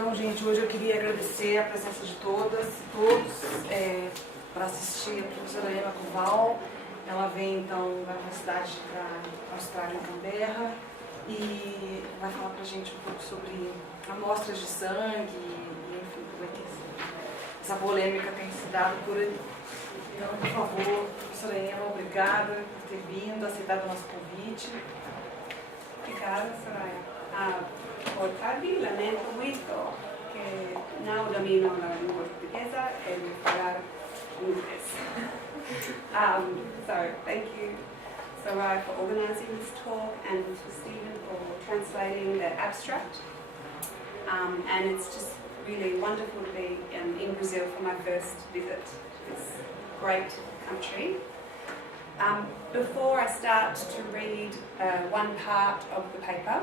Então, gente, hoje eu queria agradecer a presença de todos para assistir a professora Kowal. Ela vem, então, da Universidade da Austrália, em Canberra, e vai falar para a gente um pouco sobre amostras de sangue e enfim, como é que essa polêmica tem se dado por aí. Então, por favor, professora Emma, obrigada por ter vindo, aceitado o nosso convite. Obrigada, Soraya. Por tarde, lamento muito que não domino a língua portuguesa e vou falar inglês. So, thank you, Soraya, for organising this talk, and to Stephen for translating the abstract. And it's just really wonderful to be in Brazil for my first visit to this great country. Before I start to read one part of the paper,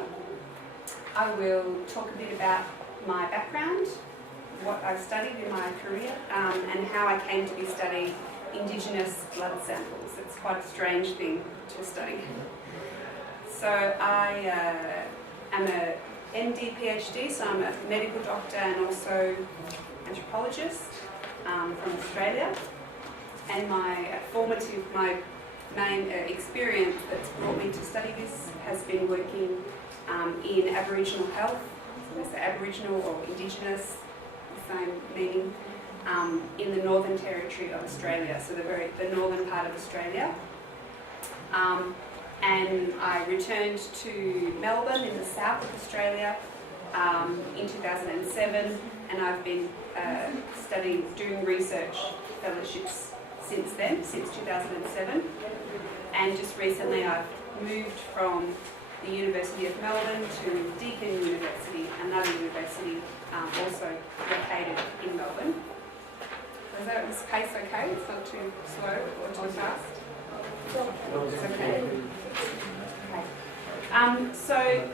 I will talk a bit about my background, what I've studied in my career, and how I came to be studying Indigenous blood samples. It's quite a strange thing to study. So I am a MD PhD, so I'm a medical doctor and also anthropologist from Australia. And my main experience that's brought me to study this has been working in Aboriginal health, so there's Aboriginal or Indigenous, the same meaning, in the Northern Territory of Australia, so the northern part of Australia. And I returned to Melbourne in the south of Australia in 2007, and I've been doing research fellowships since then, since 2007. And just recently I've moved from the University of Melbourne to Deakin University, another university also located in Melbourne. Is this pace okay? It's not too slow or too fast? It's okay. So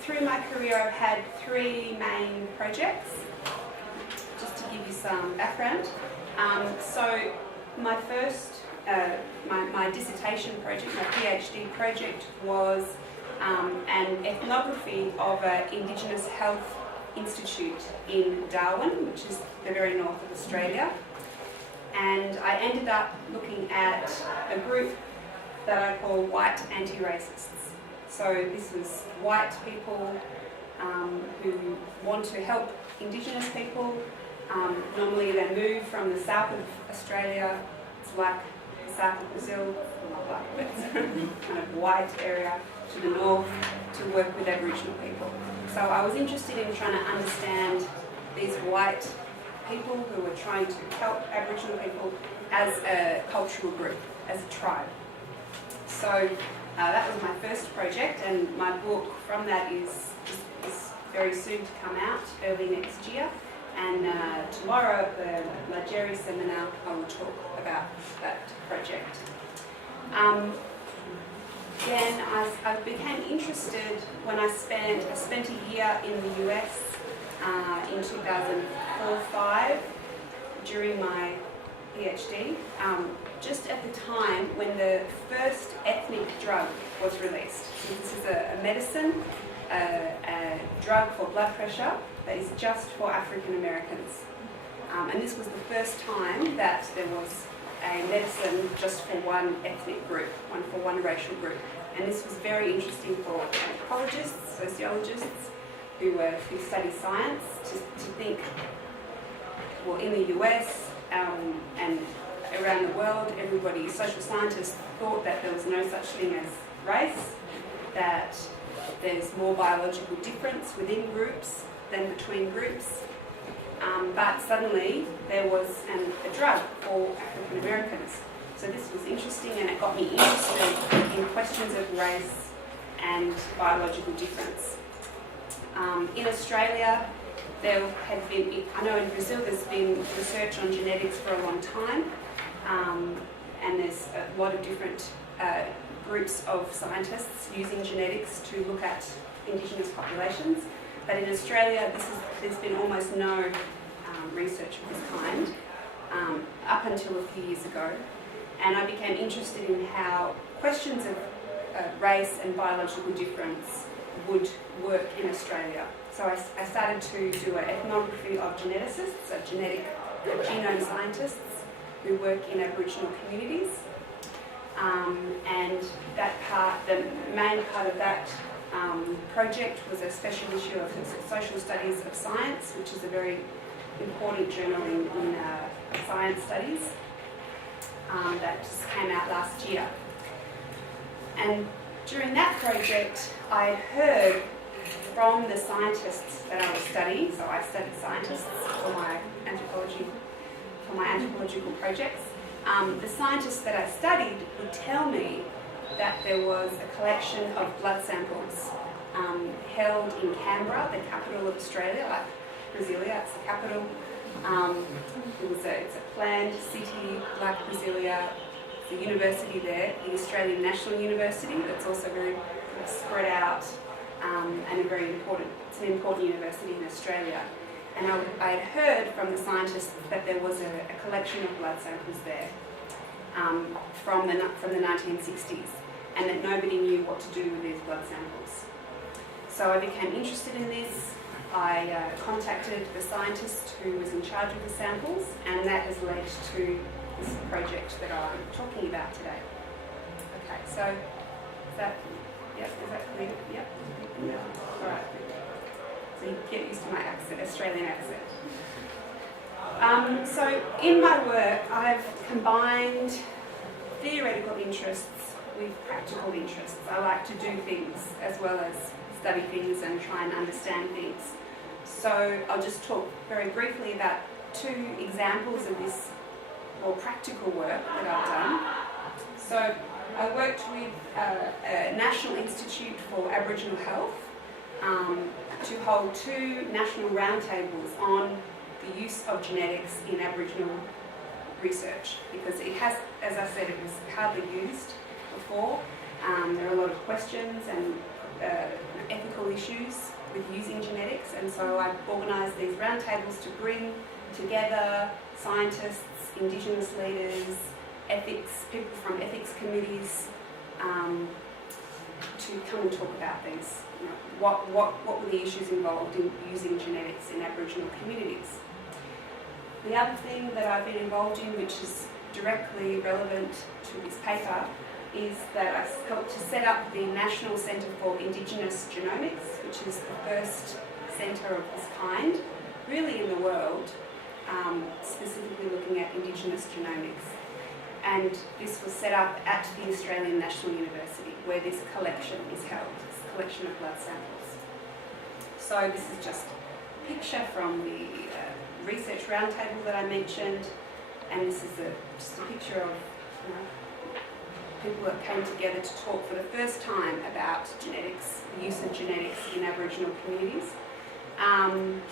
through my career I've had three main projects, just to give you some background. So my first, my dissertation project, my PhD project was an ethnography of an Indigenous Health Institute in Darwin, which is the very north of Australia. And I ended up looking at a group that I call white anti-racists. So this was white people who want to help Indigenous people. Normally they move from the south of Australia, it's like the south of Brazil, not like, but it's kind of white area, to the north, to work with Aboriginal people. So I was interested in trying to understand these white people who were trying to help Aboriginal people as a cultural group, as a tribe. So that was my first project, and my book from that is very soon to come out, early next year. And tomorrow at the Lajeri seminar I will talk about that project. Then I became interested when I spent a year in the US in 2004-05 during my PhD, just at the time when the first ethnic drug was released. So this is a medicine, a drug for blood pressure that is just for African Americans. And this was the first time that there was a medicine just for one ethnic group, for one racial group. And this was very interesting for anthropologists, sociologists who study science to think, well, in the US and around the world, everybody, social scientists, thought that there was no such thing as race, that there's more biological difference within groups than between groups. But suddenly there was a drug for African Americans. So this was interesting, and it got me interested in questions of race and biological difference. In Australia, there had been, I know in Brazil there's been research on genetics for a long time, and there's a lot of different groups of scientists using genetics to look at Indigenous populations. But in Australia, there's been almost no research of this kind up until a few years ago. And I became interested in how questions of race and biological difference would work in Australia. So so I started to do an ethnography of geneticists, so genome scientists who work in Aboriginal communities. And the main part of that project was a special issue of Social Studies of Science, which is a very important journal in science studies that just came out last year. And during that project, I heard from the scientists that I was studying, so I studied scientists for my anthropological projects. The scientists that I studied would tell me that there was a collection of blood samples held in Canberra, the capital of Australia, like Brasilia, it's the capital. It's a planned city like Brasilia. It's a university there, the Australian National University, that's also very spread out and it's an important university in Australia. And I had heard from the scientists that there was a collection of blood samples there from the 1960s, and that nobody knew what to do with these blood samples. So I became interested in this. I contacted the scientist who was in charge of the samples, and that has led to this project that I'm talking about today. Okay, so is that clear? Yep. All right. So you get used to my accent, Australian accent. So in my work, I've combined theoretical interests with practical interests. I like to do things as well as study things and try and understand things. So I'll just talk very briefly about two examples of this more practical work that I've done. So I worked with a National Institute for Aboriginal Health to hold two national roundtables on the use of genetics in Aboriginal research, because it has, as I said, it was hardly used before. There are a lot of questions and ethical issues with using genetics, and so I've organised these roundtables to bring together scientists, Indigenous leaders, ethics, people from ethics committees, to come and talk about these. You know, what were the issues involved in using genetics in Aboriginal communities? The other thing that I've been involved in, which is directly relevant to this paper, is that I helped to set up the National Centre for Indigenous Genomics, which is the first centre of this kind, really in the world, specifically looking at Indigenous genomics. And this was set up at the Australian National University, where this collection is held, this collection of blood samples. So this is just a picture from the research roundtable that I mentioned, and this is just a picture of people that came together to talk for the first time about genetics, the use of genetics in Aboriginal communities. And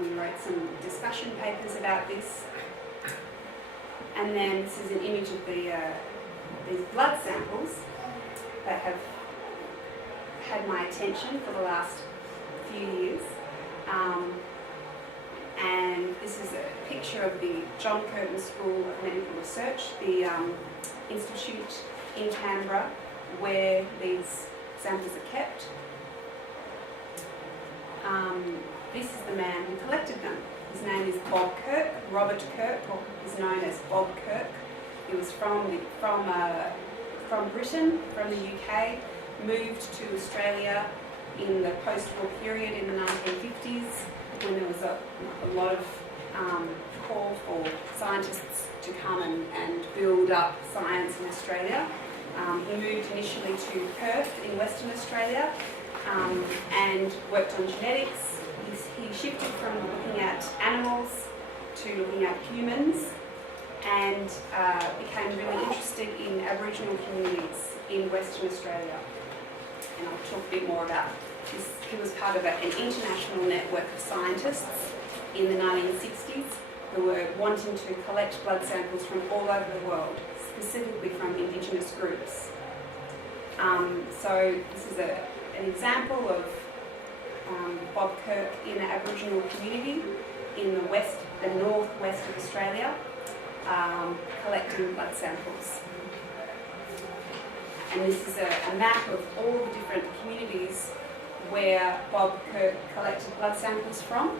we wrote some discussion papers about this. And then this is an image of these blood samples that have had my attention for the last few years. And this is a picture of the John Curtin School of Medical Research, the institute in Canberra where these samples are kept. This is the man who collected them. His name is Bob Kirk. Robert Kirk, or is known as Bob Kirk. He was from Britain, from the UK, moved to Australia in the post-war period in the 1950s, when there was a lot of call for scientists to come and build up science in Australia. He moved initially to Perth in Western Australia and worked on genetics. He shifted from looking at animals to looking at humans, and became really interested in Aboriginal communities in Western Australia. And I'll talk a bit more about this. He was part of an international network of scientists in the 1960s who were wanting to collect blood samples from all over the world, specifically from Indigenous groups. So this is an example of Bob Kirk in an Aboriginal community in the northwest of Australia, collecting blood samples. And this is a map of all the different communities where Bob Kirk collected blood samples from.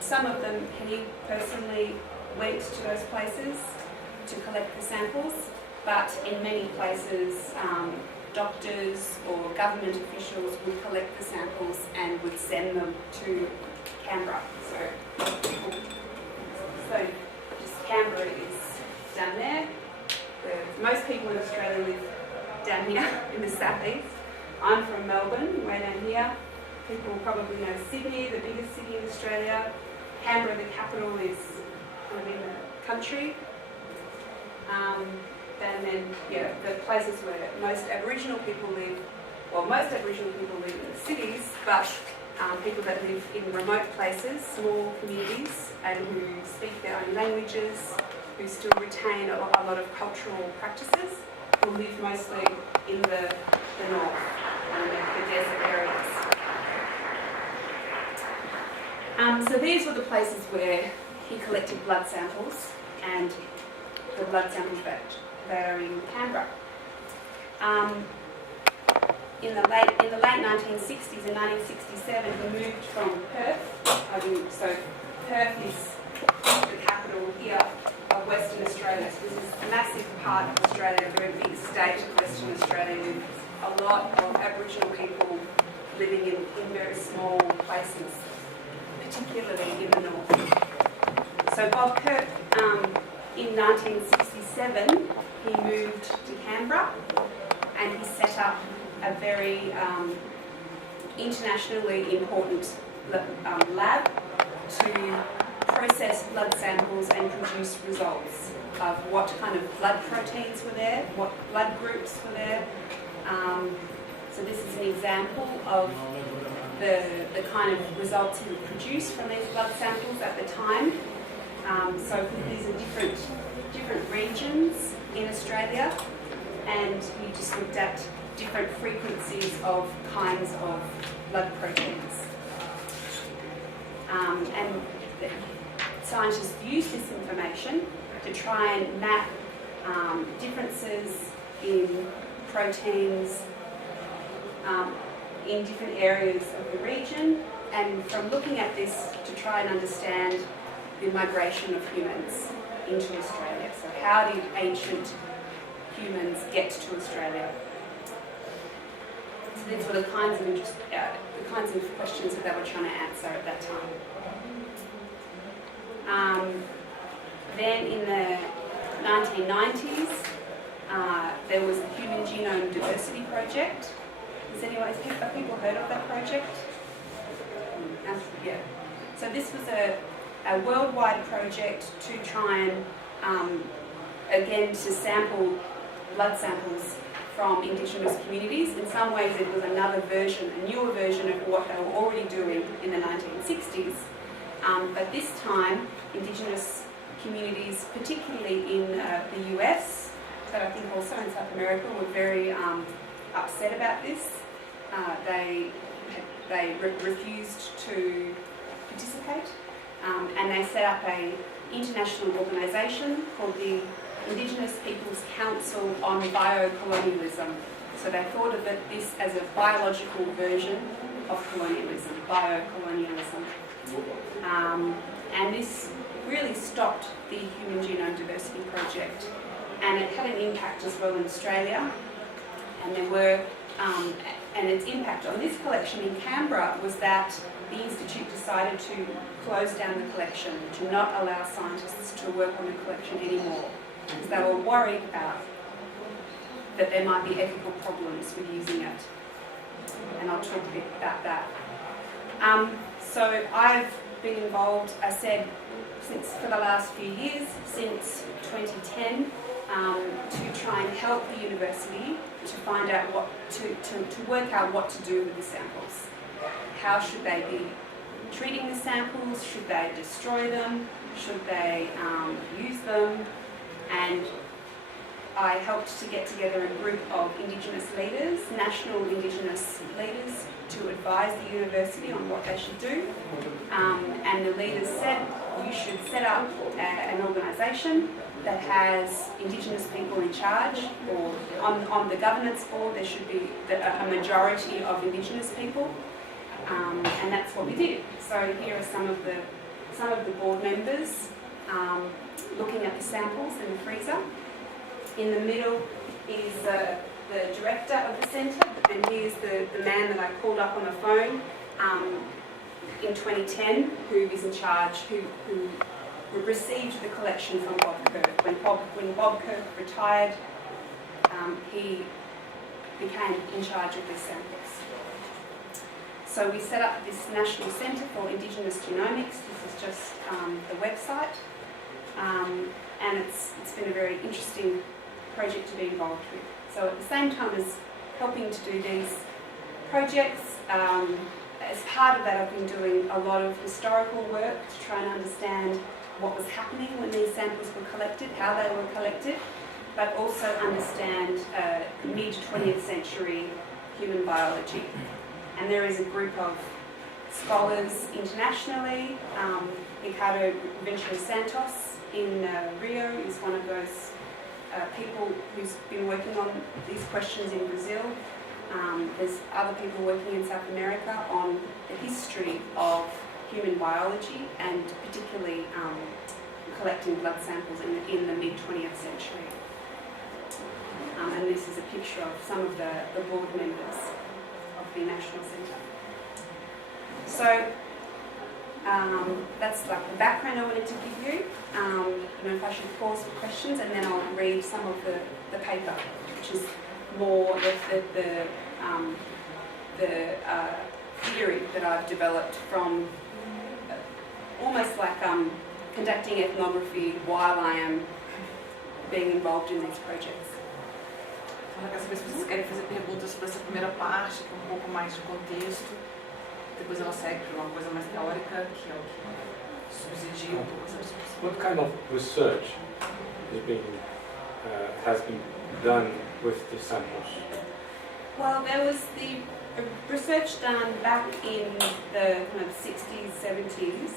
Some of them he personally went to those places to collect the samples, but in many places doctors or government officials would collect the samples and would send them to Canberra. So just Canberra is down there. Most people in Australia live down here in the southeast. I'm from Melbourne, way down here. People will probably know Sydney, the biggest city in Australia. Canberra, the capital, is kind of in the country. And then, yeah, the places where most Aboriginal people live, well, most Aboriginal people live in the cities, but people that live in remote places, small communities, and who speak their own languages, who still retain a lot of cultural practices, will live mostly in the north, and the desert areas. So these were the places where he collected blood samples, and the blood samples that are in Canberra. In the late 1960s, in 1967, he moved from Perth. So Perth is the capital here of Western Australia. So this is a massive part of Australia, a very big state of Western Australia, with a lot of Aboriginal people living in very small places, particularly in the north. So Bob Kirk, in 1967, he moved to Canberra and he set up a very internationally important lab to process blood samples and produce results of what kind of blood proteins were there, what blood groups were there. So this is an example of the kind of results he would produce from these blood samples at the time. So these are different regions in Australia, and we just looked at different frequencies of kinds of blood proteins. And scientists use this information to try and map differences in proteins in different areas of the region, and from looking at this to try and understand the migration of humans into Australia. So how did ancient humans get to Australia? So these were the kinds of questions that they were trying to answer at that time. Then in the 1990s, there was the Human Genome Diversity Project. Have people heard of that project? Yeah. So this was a worldwide project to try and, again, to sample blood samples from Indigenous communities. In some ways it was another version, a newer version of what they were already doing in the 1960s. But this time, Indigenous communities, particularly in the US, but I think also in South America, were very upset about this. They refused to participate, and they set up an international organisation called the Indigenous Peoples Council on Biocolonialism. So they thought of this as a biological version of colonialism, biocolonialism. And this really stopped the Human Genome Diversity Project, and it had an impact as well in Australia. And there were, and its impact on this collection in Canberra was that the Institute decided to close down the collection, to not allow scientists to work on the collection anymore, because they were worried about that there might be ethical problems with using it. And I'll talk a bit about that. So I've been involved, I said, for the last few years, since 2010, to try and help the university to find out to work out what to do with the samples. How should they be treating the samples? Should they destroy them? Should they use them? And I helped to get together a group of Indigenous leaders, national Indigenous leaders, to advise the university on what they should do. And the leaders said, you should set up an organisation that has Indigenous people in charge, or on the governance board there should be a majority of Indigenous people, and that's what we did. So here are some of the board members looking at the samples in the freezer. In the middle is the director of the centre, and here's the man that I called up on the phone in 2010, who is in charge, who received the collection from Bob Kirk. When Bob Kirk retired, he became in charge of these samples. So we set up this National Centre for Indigenous Genomics. This is just the website, and it's been a very interesting project to be involved with. So at the same time as helping to do these projects, as part of that I've been doing a lot of historical work to try and understand what was happening when these samples were collected, how they were collected, but also understand mid-20th century human biology. And there is a group of scholars internationally. Ricardo Vinci Santos in Rio is one of those people who's been working on these questions in Brazil. There's other people working in South America on the history of human biology and particularly collecting blood samples in the mid-20th century. And this is a picture of some of the board members of the National Centre. So that's like the background I wanted to give you. I don't know if I should pause for questions, and then I'll read some of the paper, which is more the theory that I've developed from almost like conducting ethnography while I am being involved in these projects. Eu quero saber se vocês querem fazer perguntas sobre essa primeira parte, que é pouco mais de contexto. Depois ela segue para uma coisa mais teórica, que é o que subsidia um pouco essa discussão. What kind of research has been done with the samples? Well, there was the research done back in the kind of 60s, 70s.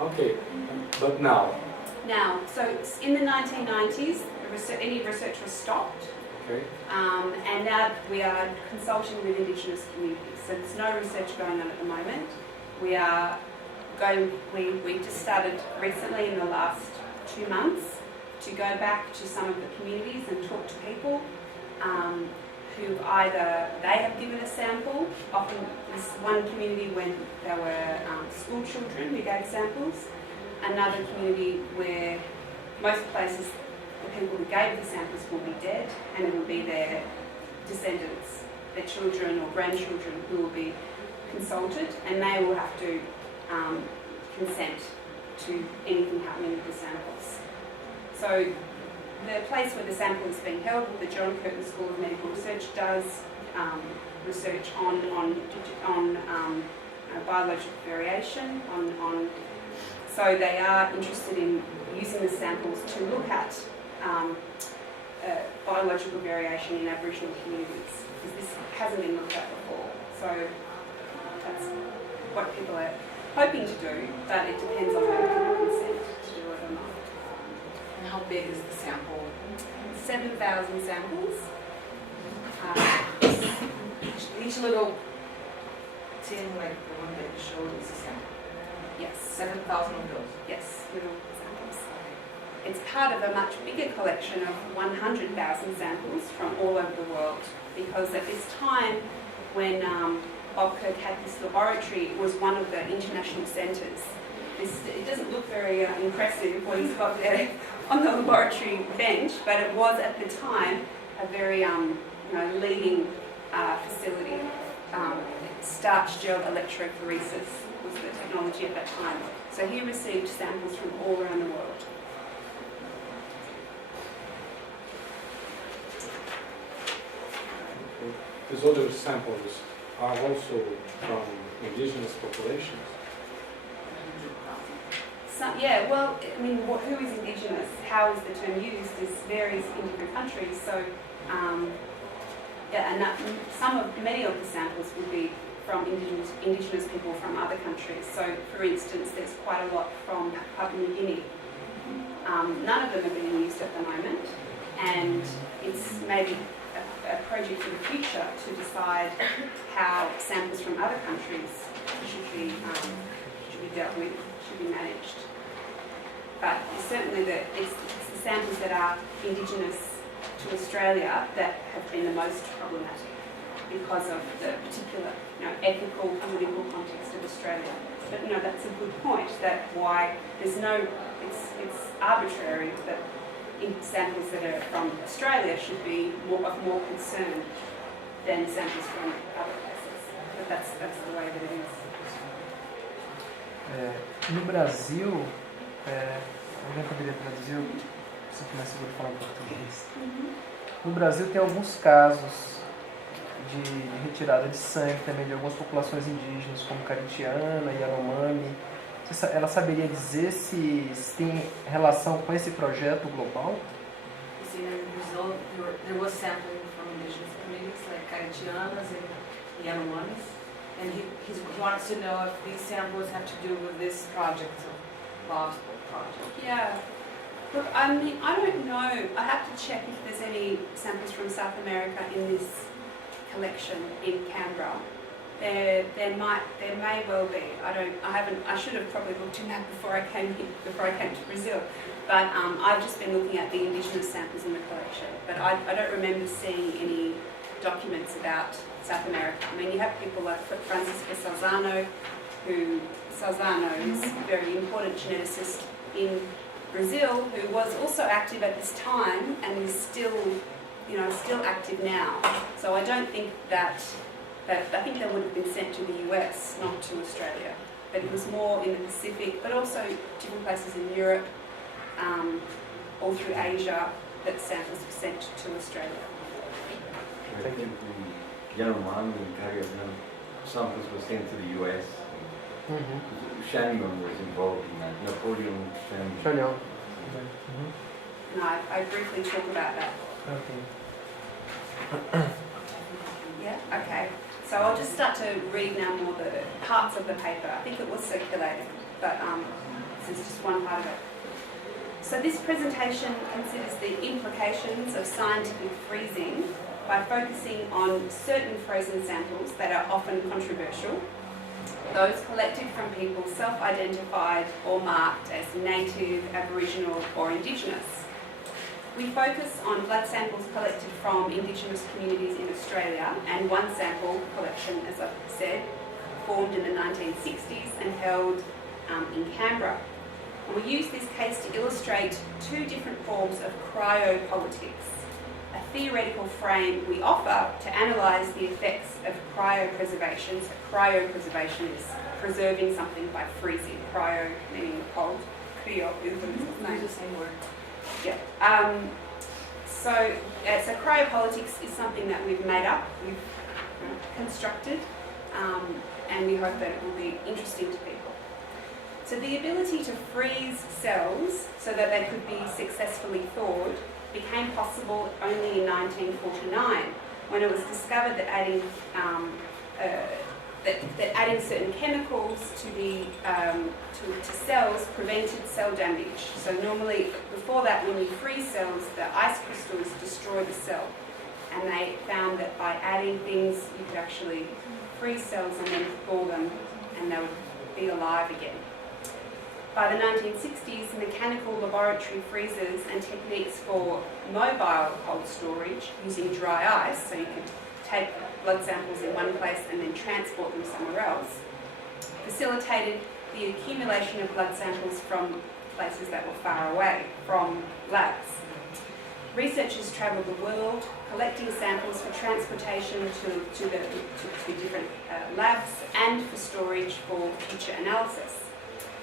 Okay, but now? Now, so in the 1990s, any research was stopped. Okay. And now we are consulting with Indigenous communities. So there's no research going on at the moment. We just started recently in the last 2 months to go back to some of the communities and talk to people who either they have given a sample. Often this one community when there were school children who gave samples. Another community where most places the people who gave the samples will be dead, and it will be their descendants, their children or grandchildren who will be consulted, and they will have to consent to anything happening with the samples. So the place where the sample is being held, the John Curtin School of Medical Research, does research on biological variation. So they are interested in using the samples to look at biological variation in Aboriginal communities, because this hasn't been looked at before. So that's what people are hoping to do, but it depends on whether people consent to do it or not. And how big is the sample? 7,000 samples. Each little tin, like the one that you showed, is a sample. Yes. 7,000 of those. Yes, little samples. It's part of a much bigger collection of 100,000 samples from all over the world, because at this time when Bob Kirk had this laboratory, it was one of the international centres. It doesn't look very impressive what he's got there on the laboratory bench, but it was at the time a very leading facility. Starch gel electrophoresis was the technology at that time. So he received samples from all around the world. These other samples are also from indigenous populations. So, yeah, well, I mean, who is indigenous? How is the term used? This varies in different countries. So, many of the samples would be from indigenous people from other countries. So, for instance, there's quite a lot from Papua New Guinea. None of them are being used at the moment, and it's maybe a project for the future to decide how samples from other countries should be dealt with, should be managed. But certainly it's the samples that are indigenous to Australia that have been the most problematic because of the particular ethical, political context of Australia. But that's a good point, that why there's no, it's arbitrary that samples that are from Australia should be of more concern than samples from other places. But that's the way that it is. No Brasil, alguém poderia traduzir? Se for mais seguro falar em português. No Brasil tem alguns casos de retirada de sangue também de algumas populações indígenas, como Caritiana e Yanomami. Ela saberia dizer se tem relação com esse projeto global? You see, in Brazil, there was sampling from indigenous communities like Caritianas and Yanomamis, and he wants to know if these samples have to do with this project, Bob's project. Yeah. Look, I mean, I don't know. I have to check if there's any samples from South America in this collection in Canberra. There may well be. I should have probably looked in that before I came to Brazil. But I've just been looking at the indigenous samples in the collection. But I don't remember seeing any documents about South America. I mean, you have people like Francisco Salzano, who is a very important geneticist in Brazil, who was also active at this time and is still active now. So I don't think that I think they would have been sent to the US, not to Australia. But it was more in the Pacific, but also different places in Europe, all through Asia, that samples were sent to Australia. I think the Yanomami and Caribbean samples were sent to the US. Shannon was involved in that. Napoleon Shannon. No, I briefly talk about that. Okay. Yeah? Okay. So I'll just start to read now more the parts of the paper. I think it was circulated, but this is just one part of it. So this presentation considers the implications of scientific freezing by focusing on certain frozen samples that are often controversial, those collected from people self-identified or marked as native, Aboriginal or Indigenous. We focus on blood samples collected from Indigenous communities in Australia, and one sample collection, as I've said, formed in the 1960s and held in Canberra. And we use this case to illustrate two different forms of cryo-politics, a theoretical frame we offer to analyse the effects of cryopreservation. So cryopreservation is preserving something by freezing. Cryo meaning cold. Crio is the same word. Yeah. So cryopolitics is something that we've made up, we've constructed, and we hope that it will be interesting to people. So the ability to freeze cells so that they could be successfully thawed became possible only in 1949, when it was discovered that adding certain chemicals to cells prevented cell damage. So normally, before that, when you freeze cells, the ice crystals destroy the cell. And they found that by adding things, you could actually freeze cells and then thaw them, and they would be alive again. By the 1960s, mechanical laboratory freezers and techniques for mobile cold storage using dry ice, so you could take blood samples in one place and then transport them somewhere else, facilitated the accumulation of blood samples from places that were far away from labs. Researchers travelled the world collecting samples for transportation to different labs and for storage for future analysis.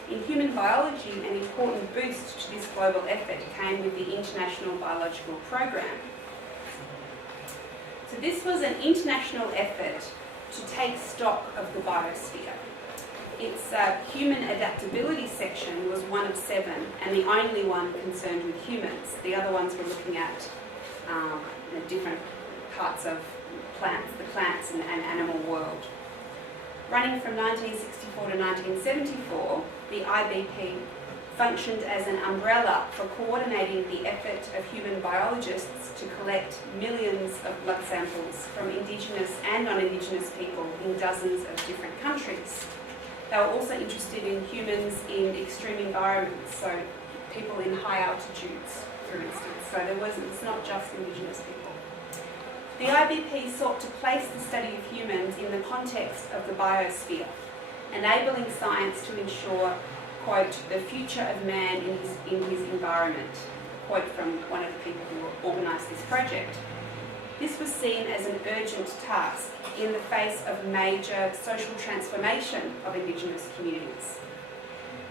In human biology, an important boost to this global effort came with the International Biological Program. So this was an international effort to take stock of the biosphere. Its human adaptability section was one of 7 and the only one concerned with humans. The other ones were looking at different parts of plants, the plants and animal world. Running from 1964 to 1974, the IBP functioned as an umbrella for coordinating the effort of human biologists to collect millions of blood samples from Indigenous and non-Indigenous people in dozens of different countries. They were also interested in humans in extreme environments, so people in high altitudes, for instance. So it's not just Indigenous people. The IBP sought to place the study of humans in the context of the biosphere, enabling science to ensure, quote, the future of man in his environment, quote from one of the people who organised this project. This was seen as an urgent task in the face of major social transformation of Indigenous communities.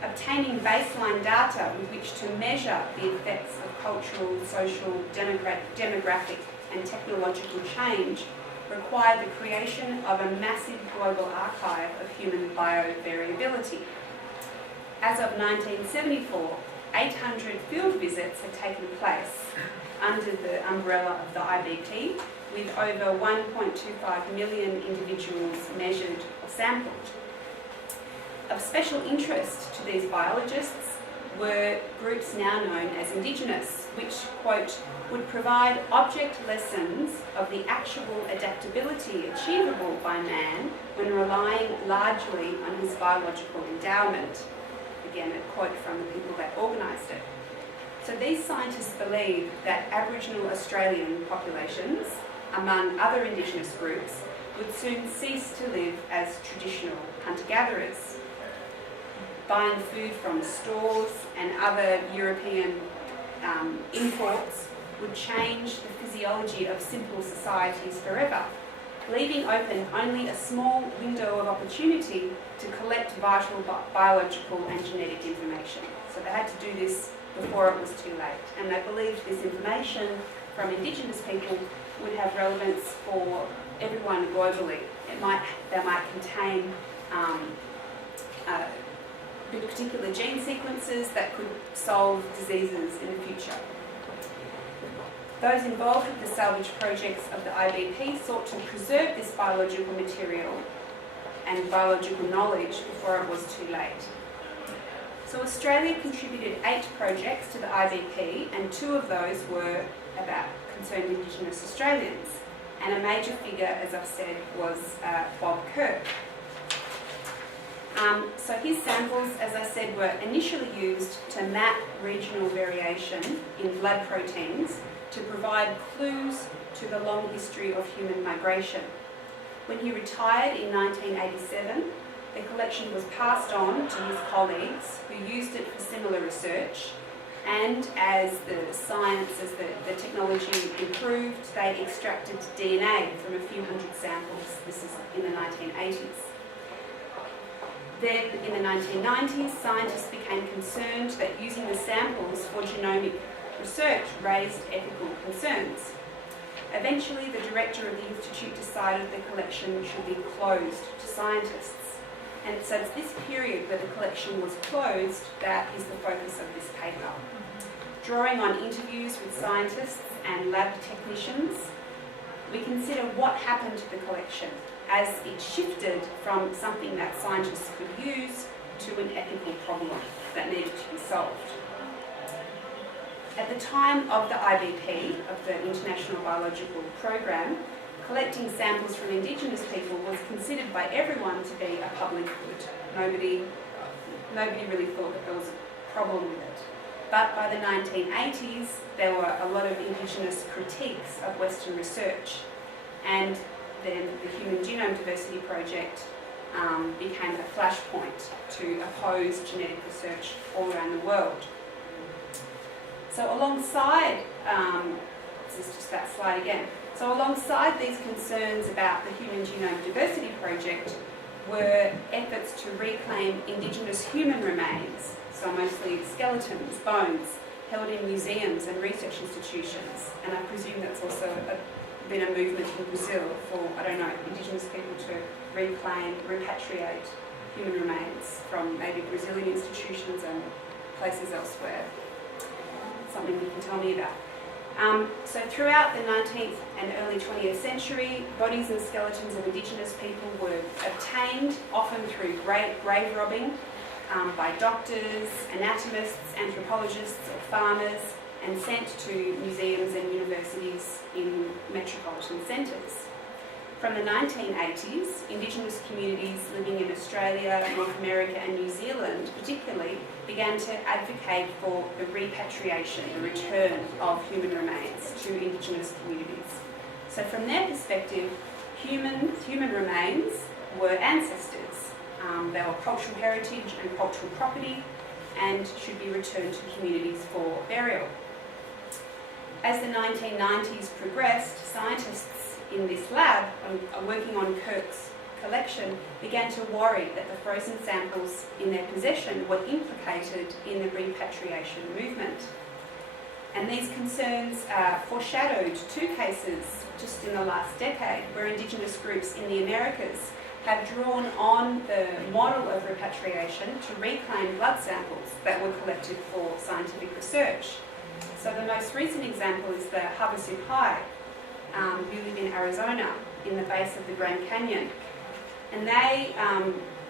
Obtaining baseline data with which to measure the effects of cultural, social, demographic and technological change required the creation of a massive global archive of human biovariability. As of 1974, 800 field visits had taken place under the umbrella of the IBP, with over 1.25 million individuals measured or sampled. Of special interest to these biologists were groups now known as Indigenous, which, quote, would provide object lessons of the actual adaptability achievable by man when relying largely on his biological endowment. Again, a quote from the people that organised it. So these scientists believe that Aboriginal Australian populations, among other Indigenous groups, would soon cease to live as traditional hunter-gatherers. Buying food from stores and other European imports would change the physiology of simple societies forever, leaving open only a small window of opportunity to collect vital biological and genetic information. So they had to do this before it was too late. And they believed this information from Indigenous people would have relevance for everyone globally. They might contain particular gene sequences that could solve diseases in the future. Those involved with the salvage projects of the IBP sought to preserve this biological material and biological knowledge before it was too late. So Australia contributed 8 projects to the IBP, and 2 of those were concerned Indigenous Australians. And a major figure, as I've said, was Bob Kirk. So his samples, as I said, were initially used to map regional variation in blood proteins to provide clues to the long history of human migration. When he retired in 1987, the collection was passed on to his colleagues who used it for similar research, and as the science, as the technology improved, they extracted DNA from a few hundred samples. This is in the 1980s. Then, in the 1990s, scientists became concerned that using the samples for genomic research raised ethical concerns. Eventually, the director of the institute decided the collection should be closed to scientists. And so it's this period where the collection was closed that is the focus of this paper. Drawing on interviews with scientists and lab technicians, we consider what happened to the collection as it shifted from something that scientists could use to an ethical problem that needed to be solved. At the time of the IBP, of the International Biological Program, collecting samples from Indigenous people was considered by everyone to be a public good. Nobody really thought that there was a problem with it. But by the 1980s, there were a lot of Indigenous critiques of Western research, and then the Human Genome Diversity Project became a flashpoint to oppose genetic research all around the world. So alongside, this is just that slide again. So alongside these concerns about the Human Genome Diversity Project were efforts to reclaim Indigenous human remains, so mostly skeletons, bones, held in museums and research institutions. And I presume that's also been a movement in Brazil for, Indigenous people to reclaim, repatriate human remains from maybe Brazilian institutions and places elsewhere. Something you can tell me about. So throughout the 19th and early 20th century, bodies and skeletons of Indigenous people were obtained, often through grave robbing, by doctors, anatomists, anthropologists or farmers and sent to museums and universities in metropolitan centres. From the 1980s, Indigenous communities living in Australia, North America and New Zealand particularly began to advocate for the repatriation, the return of human remains to Indigenous communities. So from their perspective, human remains were ancestors. They were cultural heritage and cultural property and should be returned to communities for burial. As the 1990s progressed, scientists in this lab, working on Kirk's collection, began to worry that the frozen samples in their possession were implicated in the repatriation movement. And these concerns foreshadowed two cases just in the last decade where Indigenous groups in the Americas have drawn on the model of repatriation to reclaim blood samples that were collected for scientific research. So the most recent example is the Havasu Pai, who live in Arizona, in the base of the Grand Canyon. And they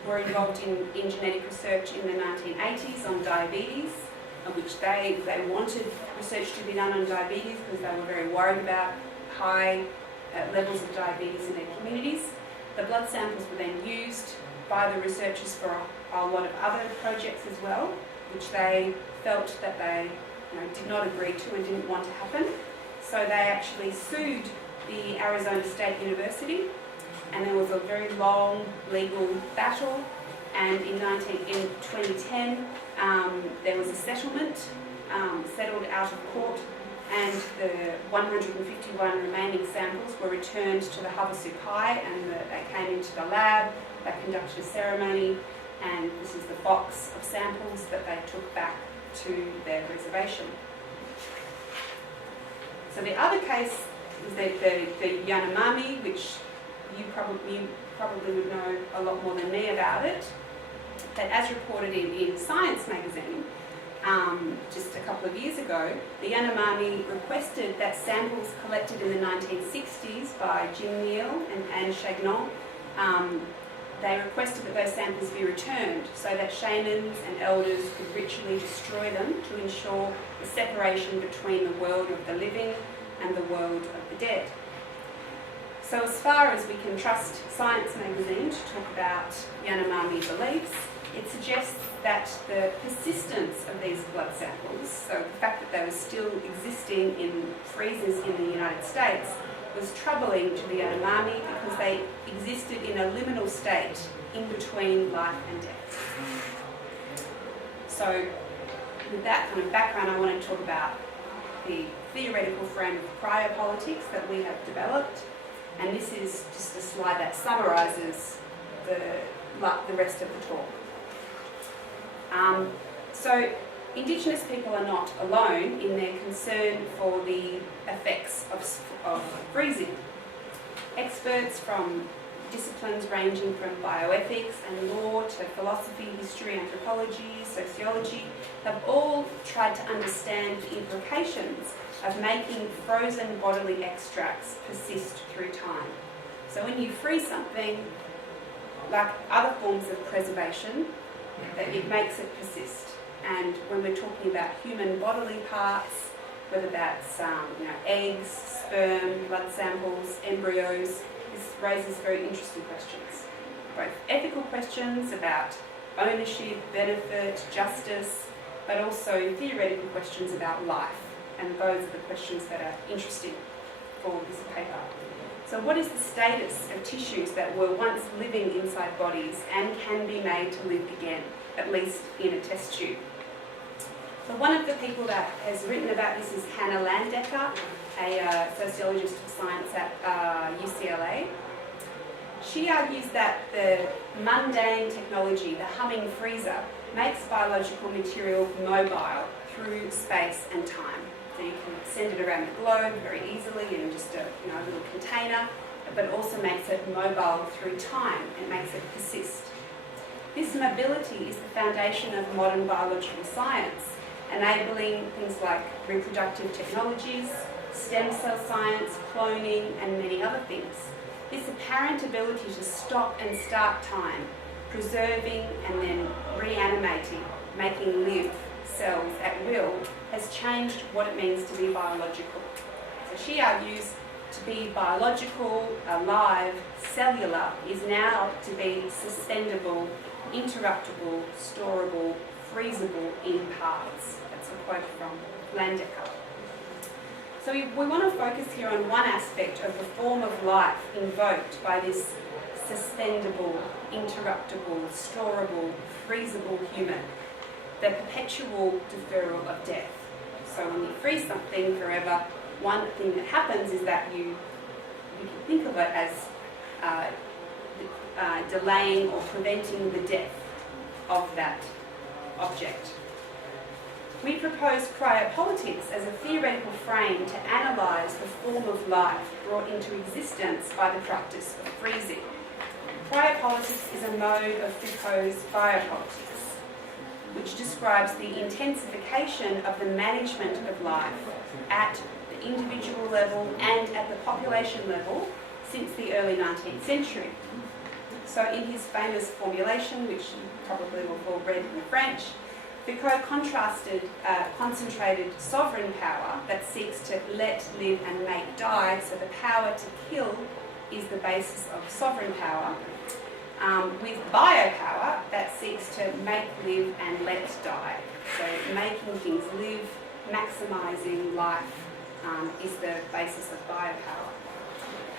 were involved in genetic research in the 1980s on diabetes, which they wanted research to be done on diabetes because they were very worried about high levels of diabetes in their communities. The blood samples were then used by the researchers for a lot of other projects as well, which they felt that they did not agree to and didn't want to happen. So they actually sued the Arizona State University, and there was a very long legal battle. And in 2010, there was a settlement settled out of court, and the 151 remaining samples were returned to the Havasu Pai, and they came into the lab, they conducted a ceremony, and this is the box of samples that they took back to their reservation. So the other case is the Yanomami, which you probably would know a lot more than me about it. But as reported in Science magazine, just a couple of years ago, the Yanomami requested that samples collected in the 1960s by Jim Neal and Anne Chagnon, they requested that those samples be returned so that shamans and elders could ritually destroy them to ensure the separation between the world of the living and the world of the dead. So as far as we can trust Science magazine to talk about Yanomami beliefs, it suggests that the persistence of these blood samples, so the fact that they were still existing in freezers in the United States, was troubling to the Yanomami because they existed in a liminal state in between life and death. So with that kind of background, I want to talk about the theoretical frame of crio-politics that we have developed, and this is just a slide that summarises the rest of the talk. So Indigenous people are not alone in their concern for the effects of freezing. Experts from disciplines ranging from bioethics and law to philosophy, history, anthropology, sociology have all tried to understand the implications of making frozen bodily extracts persist through time. So when you freeze something, like other forms of preservation, it makes it persist. And when we're talking about human bodily parts, whether that's eggs, sperm, blood samples, embryos, this raises very interesting questions. Both ethical questions about ownership, benefit, justice, but also theoretical questions about life. And those are the questions that are interesting for this paper. So what is the status of tissues that were once living inside bodies and can be made to live again, at least in a test tube? So one of the people that has written about this is Hannah Landecker, a sociologist of science at UCLA. She argues that the mundane technology, the humming freezer, makes biological material mobile through space and time. So you can send it around the globe very easily in just a little container, but it also makes it mobile through time and makes it persist. This mobility is the foundation of modern biological science, enabling things like reproductive technologies, stem cell science, cloning, and many other things. This apparent ability to stop and start time preserving and then reanimating, making live cells at will, has changed what it means to be biological. So she argues to be biological, alive, cellular is now to be suspendable, interruptible, storable, freezable in parts. That's a quote from Landecker. So we want to focus here on one aspect of the form of life invoked by this suspendable, interruptible, storable, freezable human, the perpetual deferral of death. So when you freeze something forever, one thing that happens is that you can think of it as delaying or preventing the death of that object. We propose criopolitics as a theoretical frame to analyse the form of life brought into existence by the practice of freezing. Criopolitics is a mode of Foucault's biopolitics, which describes the intensification of the management of life at the individual level and at the population level since the early 19th century. So in his famous formulation, which you probably will have all read in French, Foucault contrasted concentrated sovereign power that seeks to let, live and make die, so the power to kill is the basis of sovereign power, with biopower that seeks to make, live and let die. So making things live, maximising life is the basis of biopower.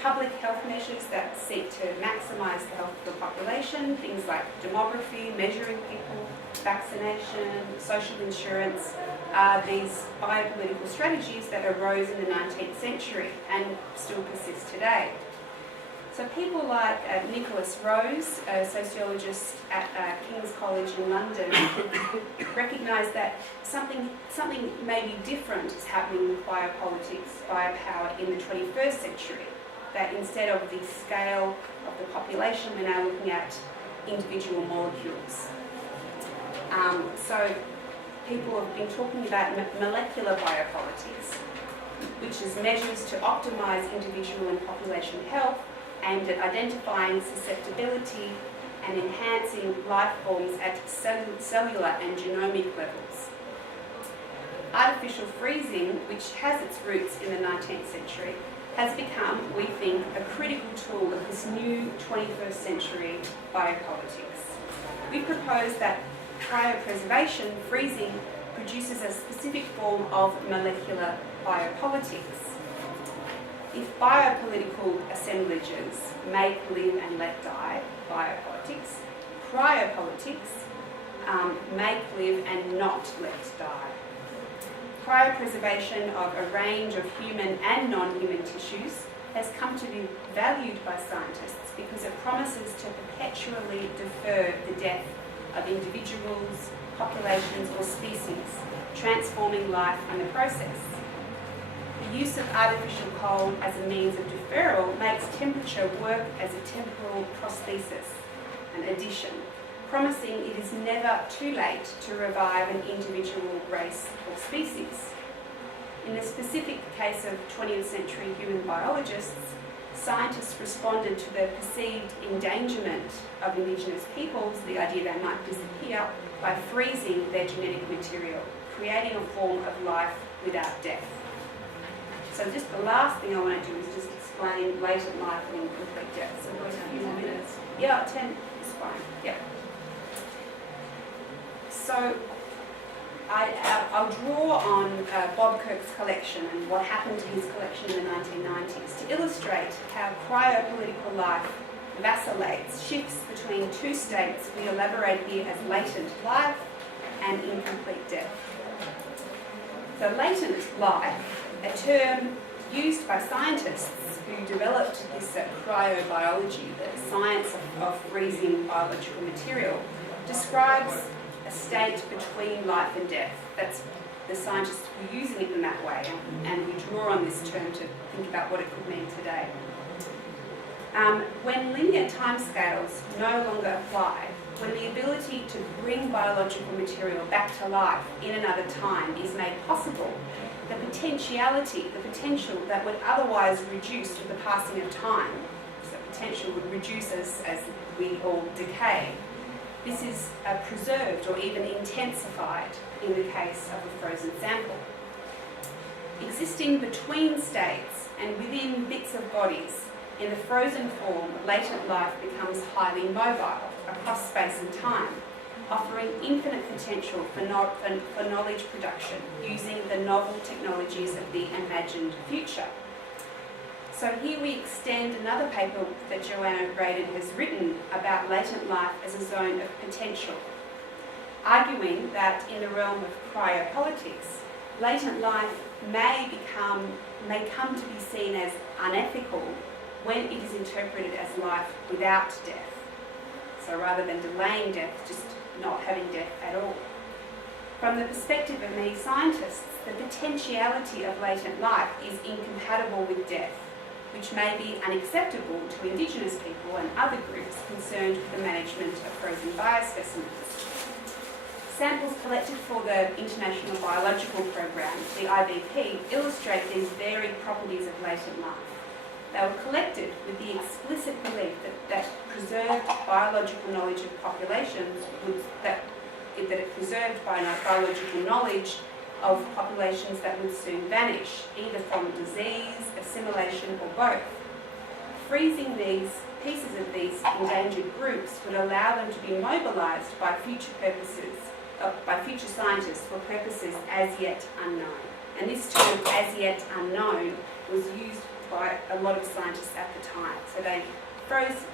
Public health measures that seek to maximise the health of the population, things like demography, measuring people, vaccination, social insurance, are these biopolitical strategies that arose in the 19th century and still persist today. So people like Nicholas Rose, a sociologist at King's College in London, recognised that something maybe different is happening with biopolitics, biopower in the 21st century. That instead of the scale of the population, we're now looking at individual molecules. So people have been talking about molecular biopolitics, which is measures to optimise individual and population health, aimed at identifying susceptibility and enhancing life forms at cellular and genomic levels. Artificial freezing, which has its roots in the 19th century, has become, we think, a critical tool of this new 21st century biopolitics. We propose that cryopreservation, freezing, produces a specific form of molecular biopolitics. If biopolitical assemblages make, live and let die, biopolitics, cryopolitics make, live and not let die. Cryopreservation of a range of human and non-human tissues has come to be valued by scientists because it promises to perpetually defer the death of individuals, populations or species, transforming life in the process. The use of artificial cold as a means of deferral makes temperature work as a temporal prosthesis, an addition, promising it is never too late to revive an individual race or species. In the specific case of 20th century human biologists, scientists responded to the perceived endangerment of Indigenous peoples, the idea they might disappear, by freezing their genetic material, creating a form of life without death. So just the last thing I want to do is just explain latent life and incomplete death. So we've got a few more minutes. Yeah, 10 is fine. Yeah. So I'll draw on Bob Kirk's collection and what happened to his collection in the 1990s to illustrate how cryopolitical life vacillates, shifts between two states we elaborate here as latent life and incomplete death. So latent life, a term used by scientists who developed this cryobiology, the science of freezing biological material, describes a state between life and death. That's the scientists were using it in that way, and we draw on this term to think about what it could mean today. When linear timescales no longer apply, when the ability to bring biological material back to life in another time is made possible, the potential that would otherwise reduce with the passing of time, so potential would reduce as we all decay, This is preserved or even intensified in the case of a frozen sample. Existing between states and within bits of bodies, in the frozen form, latent life becomes highly mobile across space and time, offering infinite potential for knowledge production using the novel technologies of the imagined future. So here we extend another paper that Joanna Braden has written about latent life as a zone of potential, arguing that in the realm of criopolitics, latent life may come to be seen as unethical when it is interpreted as life without death. So rather than delaying death, just not having death at all. From the perspective of many scientists, the potentiality of latent life is incompatible with death, which may be unacceptable to Indigenous people and other groups concerned with the management of frozen biospecimens. Samples collected for the International Biological Program, the IBP, illustrate these varied properties of latent life. They were collected with the explicit belief that preserved biological knowledge of populations that it preserved biological knowledge of populations that would soon vanish, either from disease, assimilation, or both. Freezing these pieces of these endangered groups would allow them to be mobilised by future scientists for purposes as yet unknown. And this term, as yet unknown, was used by a lot of scientists at the time. So they froze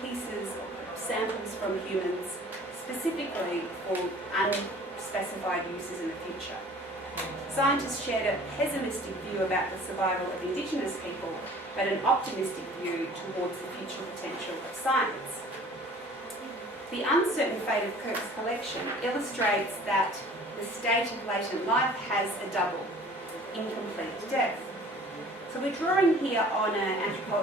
pieces, samples from humans, specifically for unspecified uses in the future. Scientists shared a pessimistic view about the survival of Indigenous people, but an optimistic view towards the future potential of science. The uncertain fate of Kirk's collection illustrates that the state of latent life has a double, incomplete death. So we're drawing here on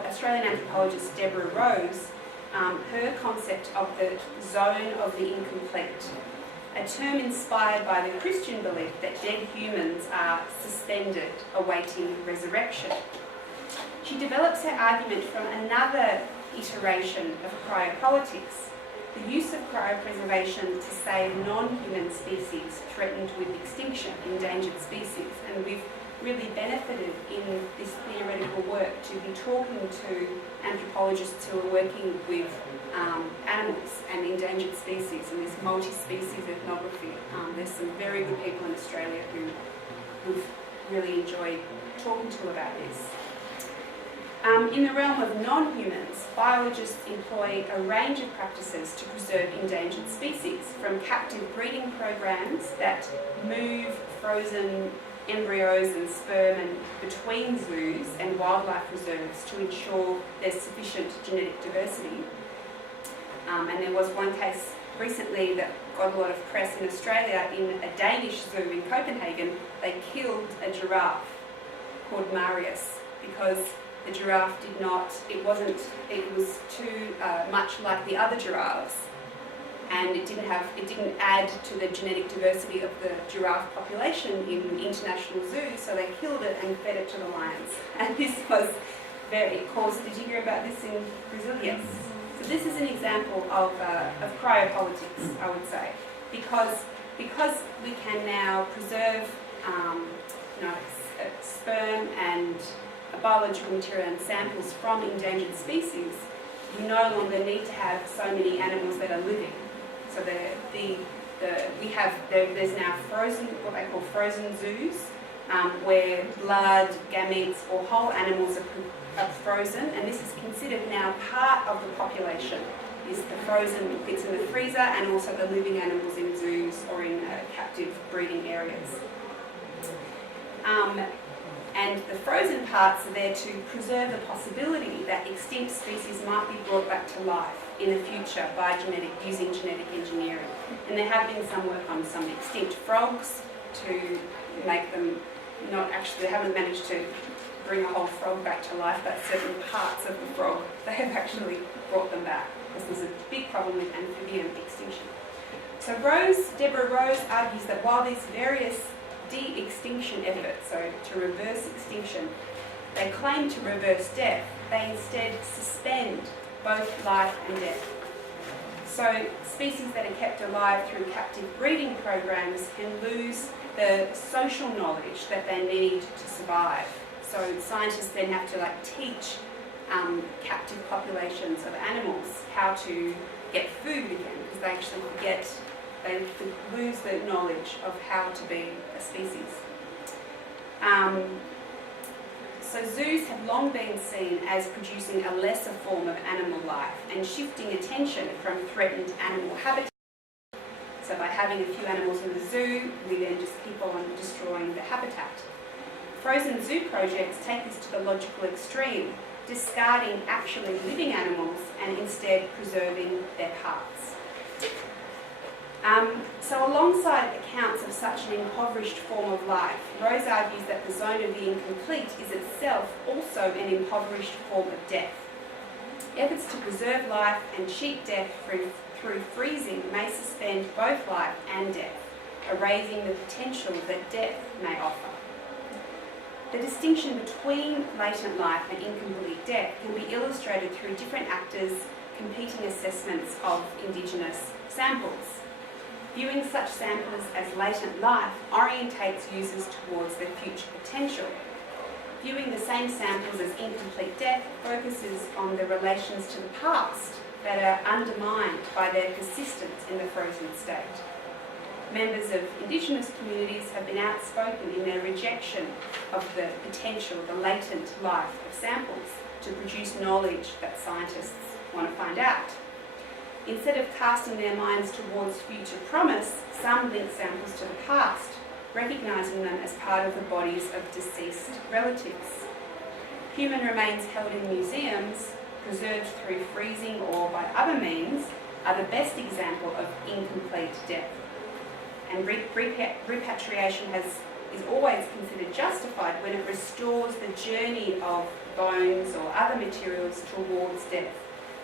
Australian anthropologist Deborah Rose, her concept of the zone of the incomplete, a term inspired by the Christian belief that dead humans are suspended, awaiting resurrection. She develops her argument from another iteration of criopolitics, the use of cryopreservation to save non-human species threatened with extinction, endangered species, and we've really benefited in this theoretical work to be talking to anthropologists who are working with animals and endangered species and this multi-species ethnography. There's some very good people in Australia who've really enjoyed talking to about this. In the realm of non-humans, biologists employ a range of practices to preserve endangered species, from captive breeding programs that move frozen embryos and sperm and between zoos and wildlife reserves to ensure there's sufficient genetic diversity. And there was one case recently that got a lot of press in Australia. In a Danish zoo in Copenhagen, they killed a giraffe called Marius because the giraffe it was too much like the other giraffes, and it didn't add to the genetic diversity of the giraffe population in international zoos, so they killed it and fed it to the lions. And this was did you hear about this in Brazil? Yes. So this is an example of cryopolitics, I would say, because we can now preserve sperm and biological material and samples from endangered species, we no longer need to have so many animals that are living. So there's now what they call frozen zoos, where blood, gametes, or whole animals are frozen, and this is considered now part of the population. Is the frozen bits in the freezer and also the living animals in zoos or in captive breeding areas. And the frozen parts are there to preserve the possibility that extinct species might be brought back to life in the future by using genetic engineering. And there have been some work on some extinct frogs to make them they haven't managed to bring a whole frog back to life, but certain parts of the frog, they have actually brought them back, because there's a big problem with amphibian extinction. So Deborah Rose argues that while these various de-extinction efforts, so to reverse extinction, they claim to reverse death, they instead suspend both life and death. So species that are kept alive through captive breeding programs can lose the social knowledge that they need to survive. So scientists then have to teach captive populations of animals how to get food again, because they actually they lose the knowledge of how to be a species. So zoos have long been seen as producing a lesser form of animal life and shifting attention from threatened animal habitat. So by having a few animals in the zoo, we then just keep on destroying the habitat. Frozen zoo projects take this to the logical extreme, discarding actually living animals and instead preserving their parts. So alongside accounts of such an impoverished form of life, Rose argues that the zone of the incomplete is itself also an impoverished form of death. Efforts to preserve life and cheat death through freezing may suspend both life and death, erasing the potential that death may offer. The distinction between latent life and incomplete death can be illustrated through different actors' competing assessments of Indigenous samples. Viewing such samples as latent life orientates users towards their future potential. Viewing the same samples as incomplete death focuses on the relations to the past that are undermined by their persistence in the frozen state. Members of Indigenous communities have been outspoken in their rejection of the potential, the latent life of samples to produce knowledge that scientists want to find out. Instead of casting their minds towards future promise, some link samples to the past, recognising them as part of the bodies of deceased relatives. Human remains held in museums, preserved through freezing or by other means, are the best example of incomplete death. And repatriation is always considered justified when it restores the journey of bones or other materials towards death.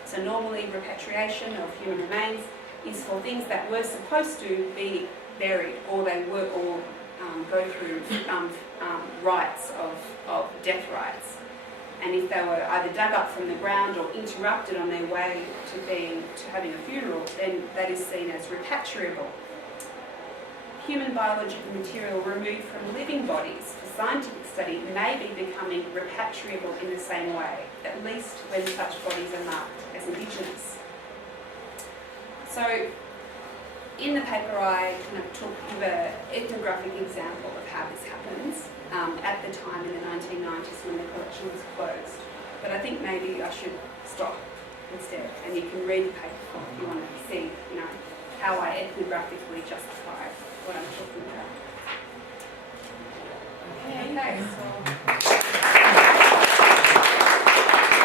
So normally repatriation of human remains is for things that were supposed to be buried, or they were all go through rites of death rites. And if they were either dug up from the ground or interrupted on their way to having a funeral, then that is seen as repatriable. Human biological material removed from living bodies for scientific study may be becoming repatriable in the same way, at least when such bodies are marked as Indigenous. So in the paper I kind of give an ethnographic example of how this happens at the time in the 1990s when the collection was closed. But I think maybe I should stop instead, and you can read the paper if you want to see, how I ethnographically justify what I'm talking about. Okay, so